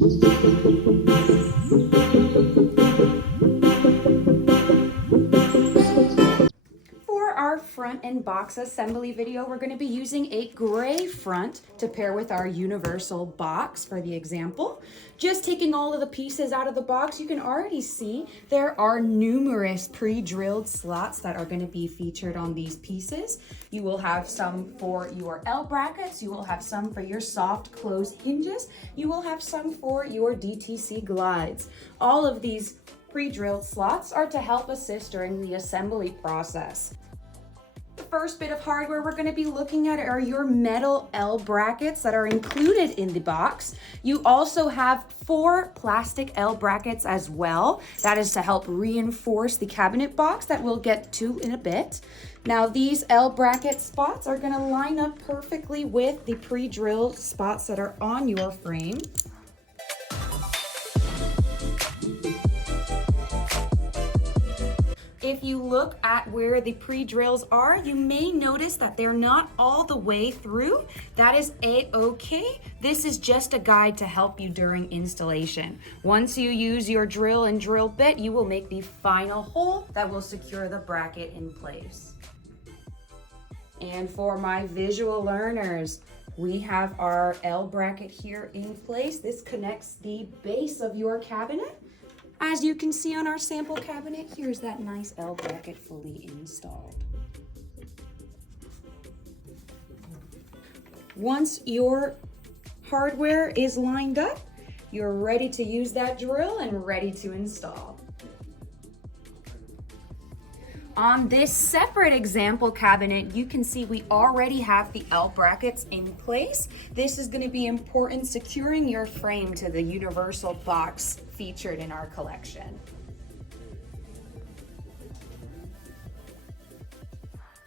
For our front and box assembly video, we're going to be using a gray front to pair with our universal box for the example. Just taking all of the pieces out of the box, you can already see there are numerous pre-drilled slots that are going to be featured on these pieces. You will have some for your L brackets, you will have some for your soft close hinges, you will have some for your DTC glides. All of these pre-drilled slots are to help assist during the assembly process. The first bit of hardware we're going to be looking at are your metal L brackets that are included in the box. You also have 4 plastic L brackets as well. That is to help reinforce the cabinet box that we'll get to in a bit. Now these L bracket spots are going to line up perfectly with the pre-drilled spots that are on your frame. If you look at where the pre-drills are, you may notice that they're not all the way through. That is a-okay. This is just a guide to help you during installation. Once you use your drill and drill bit, you will make the final hole that will secure the bracket in place. And for my visual learners, we have our L bracket here in place. This connects the base of your cabinet. As you can see on our sample cabinet, here's that nice L bracket fully installed. Once your hardware is lined up, you're ready to use that drill and ready to install. On this separate example cabinet, you can see we already have the L brackets in place. This is going to be important securing your frame to the universal box featured in our collection.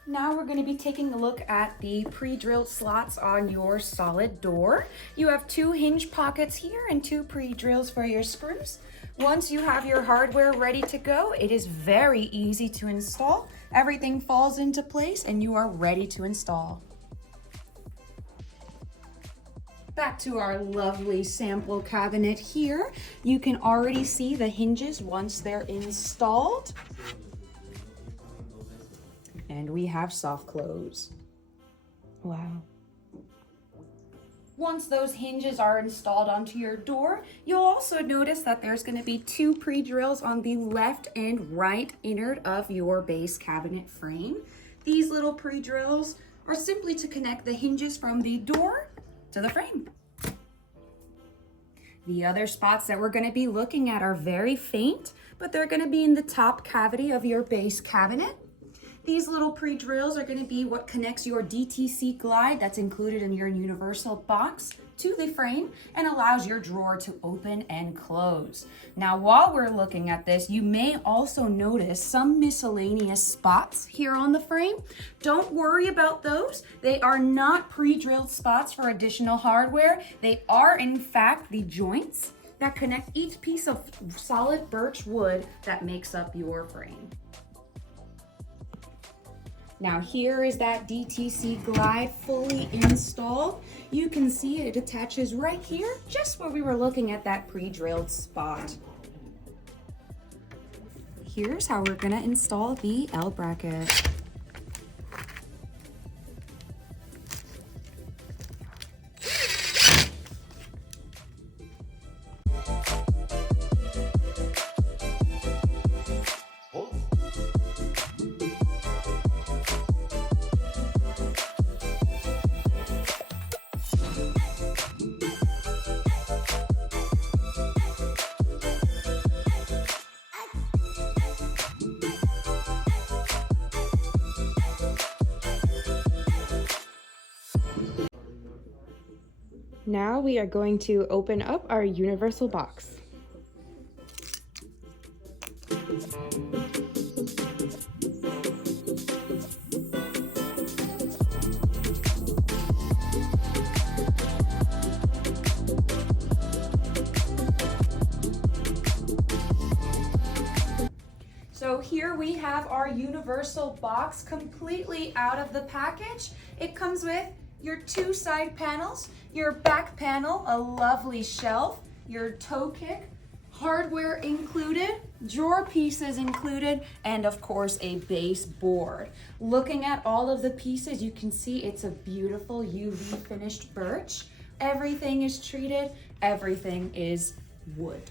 Now we're going to be taking a look at the pre-drilled slots on your solid door. You have 2 hinge pockets here and 2 pre-drills for your screws. Once you have your hardware ready to go, it is very easy to install. Everything falls into place and you are ready to install. Back to our lovely sample cabinet here. You can already see the hinges once they're installed. And we have soft close. Wow. Once those hinges are installed onto your door, you'll also notice that there's going to be 2 pre-drills on the left and right innard of your base cabinet frame. These little pre-drills are simply to connect the hinges from the door to the frame. The other spots that we're going to be looking at are very faint, but they're going to be in the top cavity of your base cabinet. These little pre-drills are going to be what connects your DTC glide that's included in your universal box to the frame and allows your drawer to open and close. Now, while we're looking at this, you may also notice some miscellaneous spots here on the frame. Don't worry about those. They are not pre-drilled spots for additional hardware. They are, in fact, the joints that connect each piece of solid birch wood that makes up your frame. Now here is that DTC glide fully installed. You can see it attaches right here, just where we were looking at that pre-drilled spot. Here's how we're gonna install the L bracket. Now we are going to open up our universal box. So here we have our universal box completely out of the package. It comes with your 2 side panels, your back panel, a lovely shelf, your toe kick, hardware included, drawer pieces included, and of course a base board. Looking at all of the pieces, you can see it's a beautiful UV finished birch. Everything is treated, everything is wood.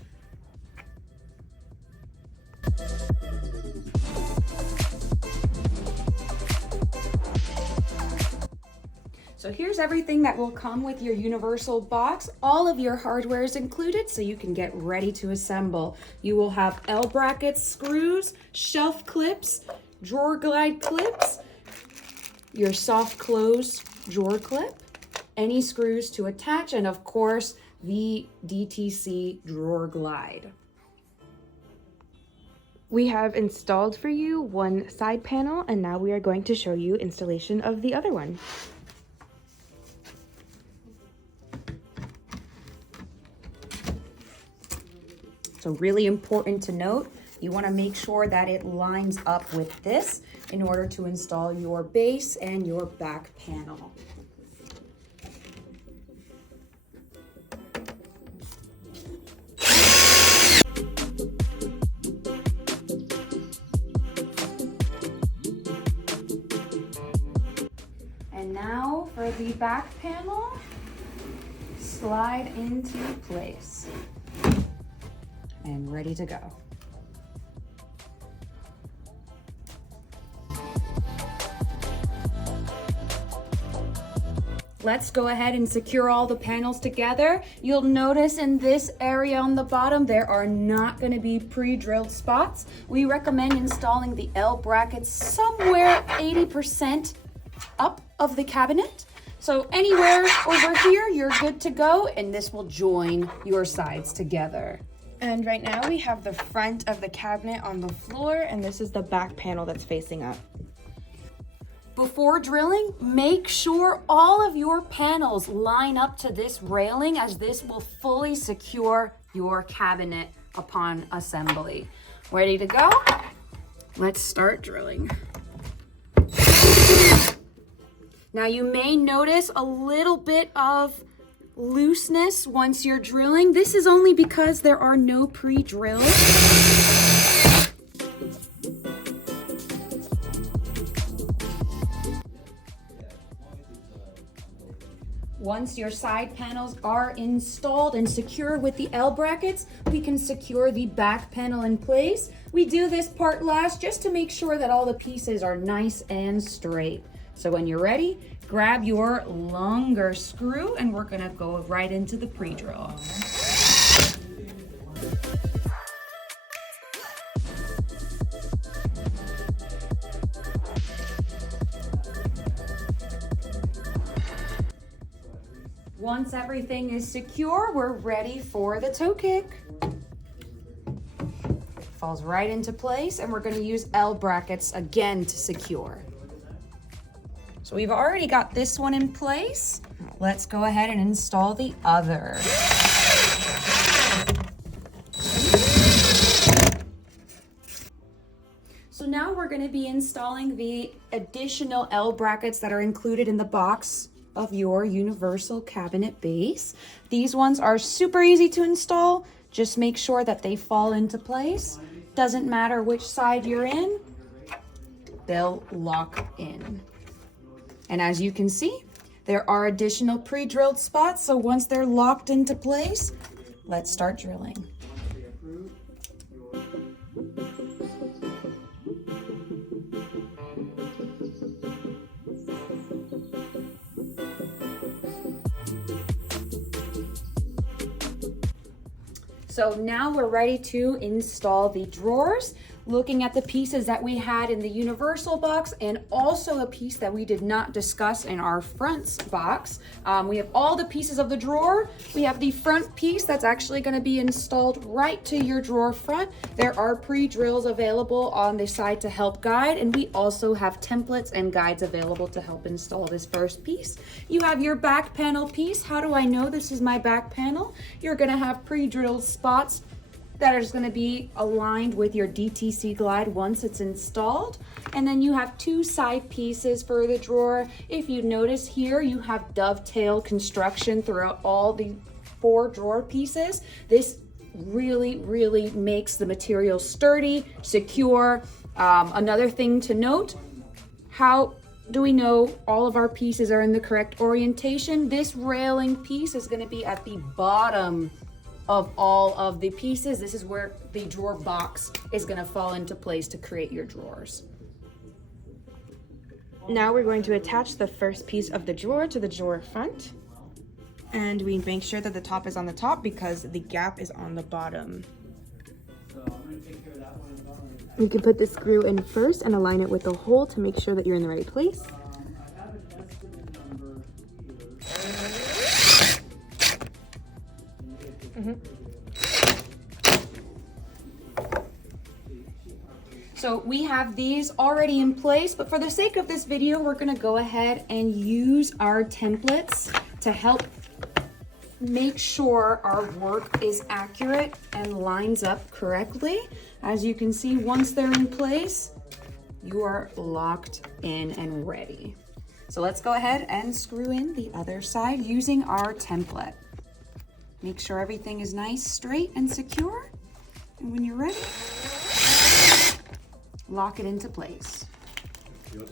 So here's everything that will come with your universal box. All of your hardware is included, so you can get ready to assemble. You will have L brackets, screws, shelf clips, drawer glide clips, your soft close drawer clip, any screws to attach, and of course, the DTC drawer glide. We have installed for you one side panel, and now we are going to show you installation of the other one. So really important to note, you want to make sure that it lines up with this in order to install your base and your back panel. And now for the back panel, slide into place. And ready to go. Let's go ahead and secure all the panels together. You'll notice in this area on the bottom, there are not going to be pre-drilled spots. We recommend installing the L brackets somewhere 80% up of the cabinet. So anywhere over here, you're good to go, and this will join your sides together. And right now we have the front of the cabinet on the floor, and this is the back panel that's facing up. Before drilling, make sure all of your panels line up to this railing, as this will fully secure your cabinet upon assembly. Ready to go? Let's start drilling. Now you may notice a little bit of looseness once you're drilling. This is only because there are no pre-drills. Once your side panels are installed and secure with the L brackets, we can secure the back panel in place. We do this part last just to make sure that all the pieces are nice and straight. So when you're ready, grab your longer screw and we're gonna go right into the pre-drill. Once everything is secure, we're ready for the toe kick. Falls right into place, and we're gonna use L brackets again to secure. So we've already got this one in place. Let's go ahead and install the other. So now we're going to be installing the additional L brackets that are included in the box of your universal cabinet base. These ones are super easy to install. Just make sure that they fall into place. Doesn't matter which side you're in, they'll lock in. And as you can see, there are additional pre-drilled spots. So once they're locked into place, let's start drilling. So now we're ready to install the drawers. Looking at the pieces that we had in the universal box and also a piece that we did not discuss in our fronts box. We have all the pieces of the drawer. We have the front piece that's actually going to be installed right to your drawer front. There are pre-drills available on the side to help guide, and we also have templates and guides available to help install this first piece. You have your back panel piece. How do I know this is my back panel? You're going to have pre-drilled spots that is going to be aligned with your DTC glide once it's installed. And then you have two side pieces for the drawer. If you notice here, you have dovetail construction throughout all the 4 drawer pieces. This really makes the material sturdy, secure. Another thing to note, how do we know all of our pieces are in the correct orientation? This railing piece is going to be at the bottom of all of the pieces. This is where the drawer box is going to fall into place to create your drawers. Now we're going to attach the first piece of the drawer to the drawer front. And we make sure that the top is on the top because the gap is on the bottom. You can put the screw in first and align it with the hole to make sure that you're in the right place. So we have these already in place, but for the sake of this video, we're gonna go ahead and use our templates to help make sure our work is accurate and lines up correctly. As you can see, once they're in place, you are locked in and ready. So let's go ahead and screw in the other side using our template. Make sure everything is nice, straight, and secure. And when you're ready, lock it into place. Yes.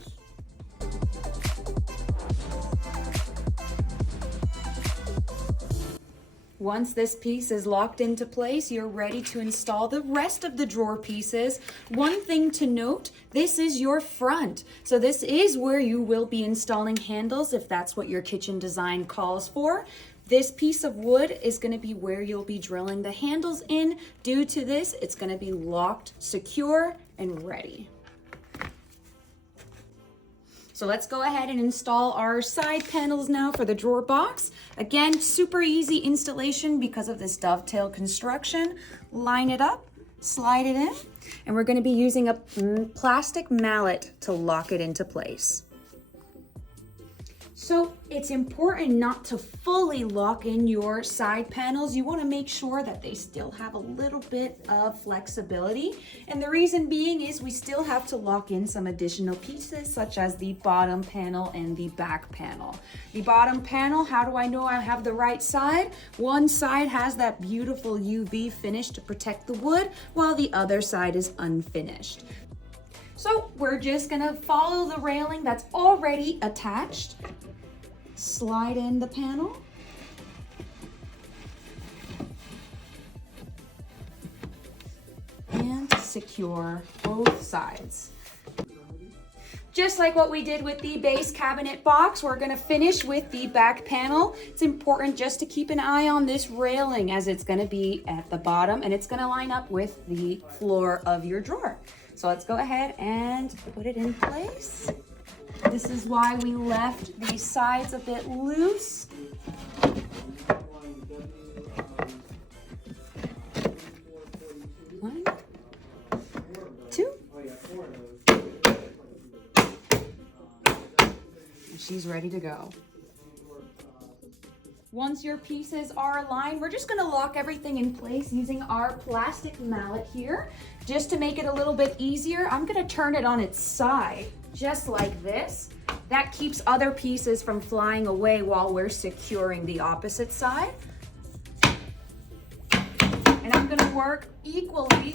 Once this piece is locked into place, you're ready to install the rest of the drawer pieces. One thing to note, this is your front. So this is where you will be installing handles if that's what your kitchen design calls for. This piece of wood is going to be where you'll be drilling the handles in. Due to this, it's going to be locked, secure, and ready. So let's go ahead and install our side panels now for the drawer box. Again, super easy installation because of this dovetail construction. Line it up, slide it in, and we're going to be using a plastic mallet to lock it into place. So it's important not to fully lock in your side panels. You want to make sure that they still have a little bit of flexibility. And the reason being is we still have to lock in some additional pieces such as the bottom panel and the back panel. The bottom panel, how do I know I have the right side? One side has that beautiful UV finish to protect the wood while the other side is unfinished. So we're just gonna follow the railing that's already attached. Slide in the panel. And secure both sides. Just like what we did with the base cabinet box, we're gonna finish with the back panel. It's important just to keep an eye on this railing as it's gonna be at the bottom and it's gonna line up with the floor of your drawer. So let's go ahead and put it in place. This is why we left these sides a bit loose. One, two. And she's ready to go. Once your pieces are aligned, we're just gonna lock everything in place using our plastic mallet here. Just to make it a little bit easier, I'm gonna turn it on its side, just like this. That keeps other pieces from flying away while we're securing the opposite side. And I'm gonna work equally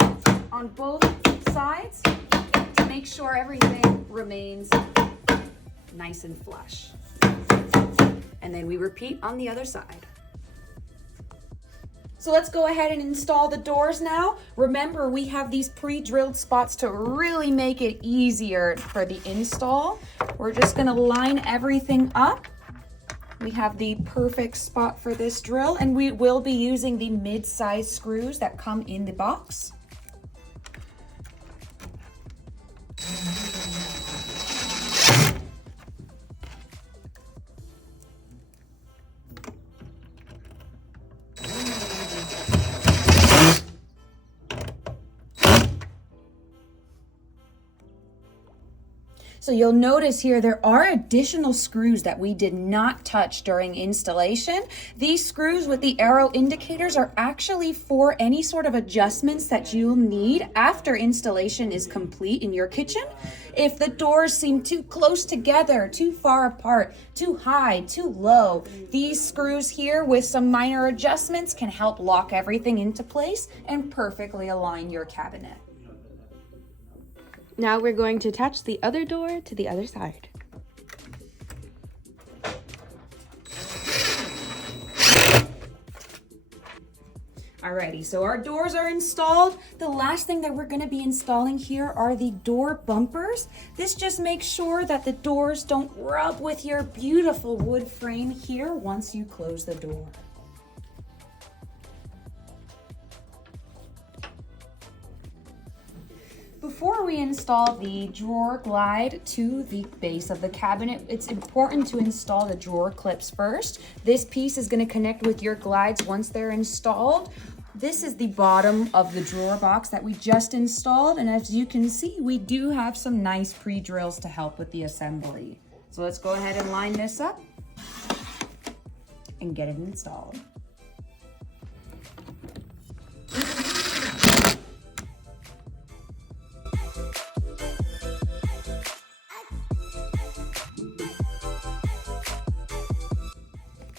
on both sides to make sure everything remains nice and flush. And then we repeat on the other side. So let's go ahead and install the doors now. Remember, we have these pre-drilled spots to really make it easier for the install. We're just gonna line everything up. We have the perfect spot for this drill, and we will be using the mid-size screws that come in the box. So you'll notice here there are additional screws that we did not touch during installation. These screws with the arrow indicators are actually for any sort of adjustments that you'll need after installation is complete in your kitchen. If the doors seem too close together, too far apart, too high, too low, these screws here with some minor adjustments can help lock everything into place and perfectly align your cabinet. Now we're going to attach the other door to the other side. Alrighty, so our doors are installed. The last thing that we're going to be installing here are the door bumpers. This just makes sure that the doors don't rub with your beautiful wood frame here once you close the door. Before we install the drawer glide to the base of the cabinet, it's important to install the drawer clips first. This piece is going to connect with your glides once they're installed. This is the bottom of the drawer box that we just installed, and as you can see, we do have some nice pre-drills to help with the assembly. So let's go ahead and line this up and get it installed.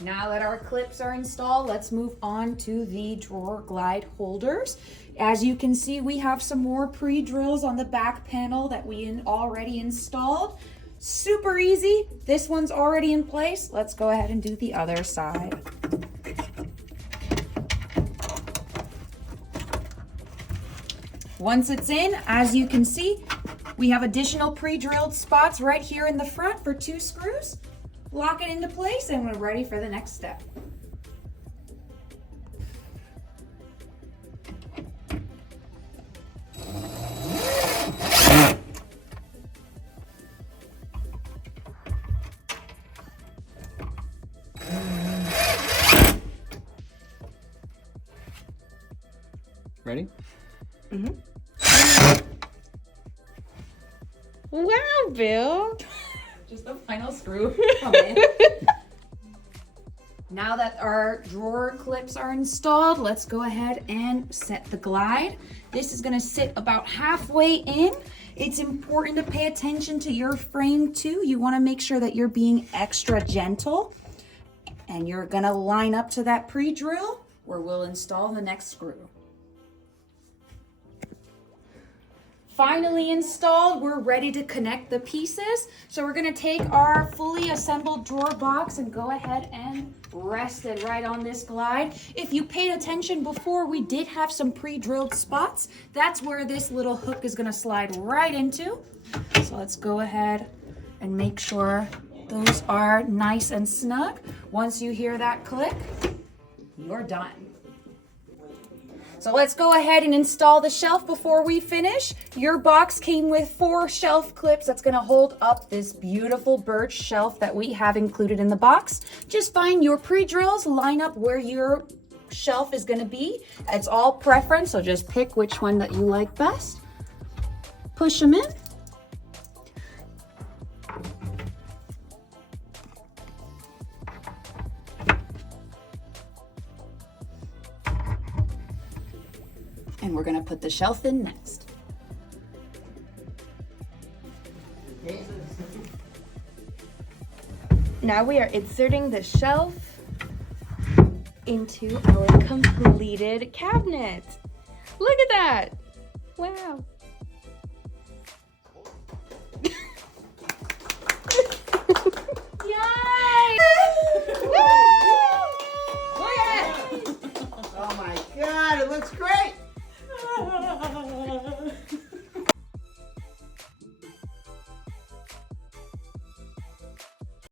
Now that our clips are installed, let's move on to the drawer glide holders. As you can see, we have some more pre-drills on the back panel that we already installed. Super easy. This one's already in place. Let's go ahead and do the other side. Once it's in, as you can see, we have additional pre-drilled spots right here in the front for 2 screws. Lock it into place and we're ready for the next step. Ready? Wow, Bill. Just the final screw. Come in. Now that our drawer clips are installed, let's go ahead and set the glide. This is going to sit about halfway in. It's important to pay attention to your frame too. You want to make sure that you're being extra gentle, and you're going to line up to that pre-drill where we'll install the next screw. Finally installed, we're ready to connect the pieces. So we're gonna take our fully assembled drawer box and go ahead and rest it right on this glide. If you paid attention before, we did have some pre-drilled spots. That's where this little hook is gonna slide right into. So let's go ahead and make sure those are nice and snug. Once you hear that click, you're done. So let's go ahead and install the shelf before we finish. Your box came with 4 shelf clips that's gonna hold up this beautiful birch shelf that we have included in the box. Just find your pre-drills, line up where your shelf is gonna be. It's all preference, so just pick which one that you like best. Push them in. And we're gonna put the shelf in next. Now we are inserting the shelf into our completed cabinet. Look at that. Wow. Yay! Oh my God, it looks great!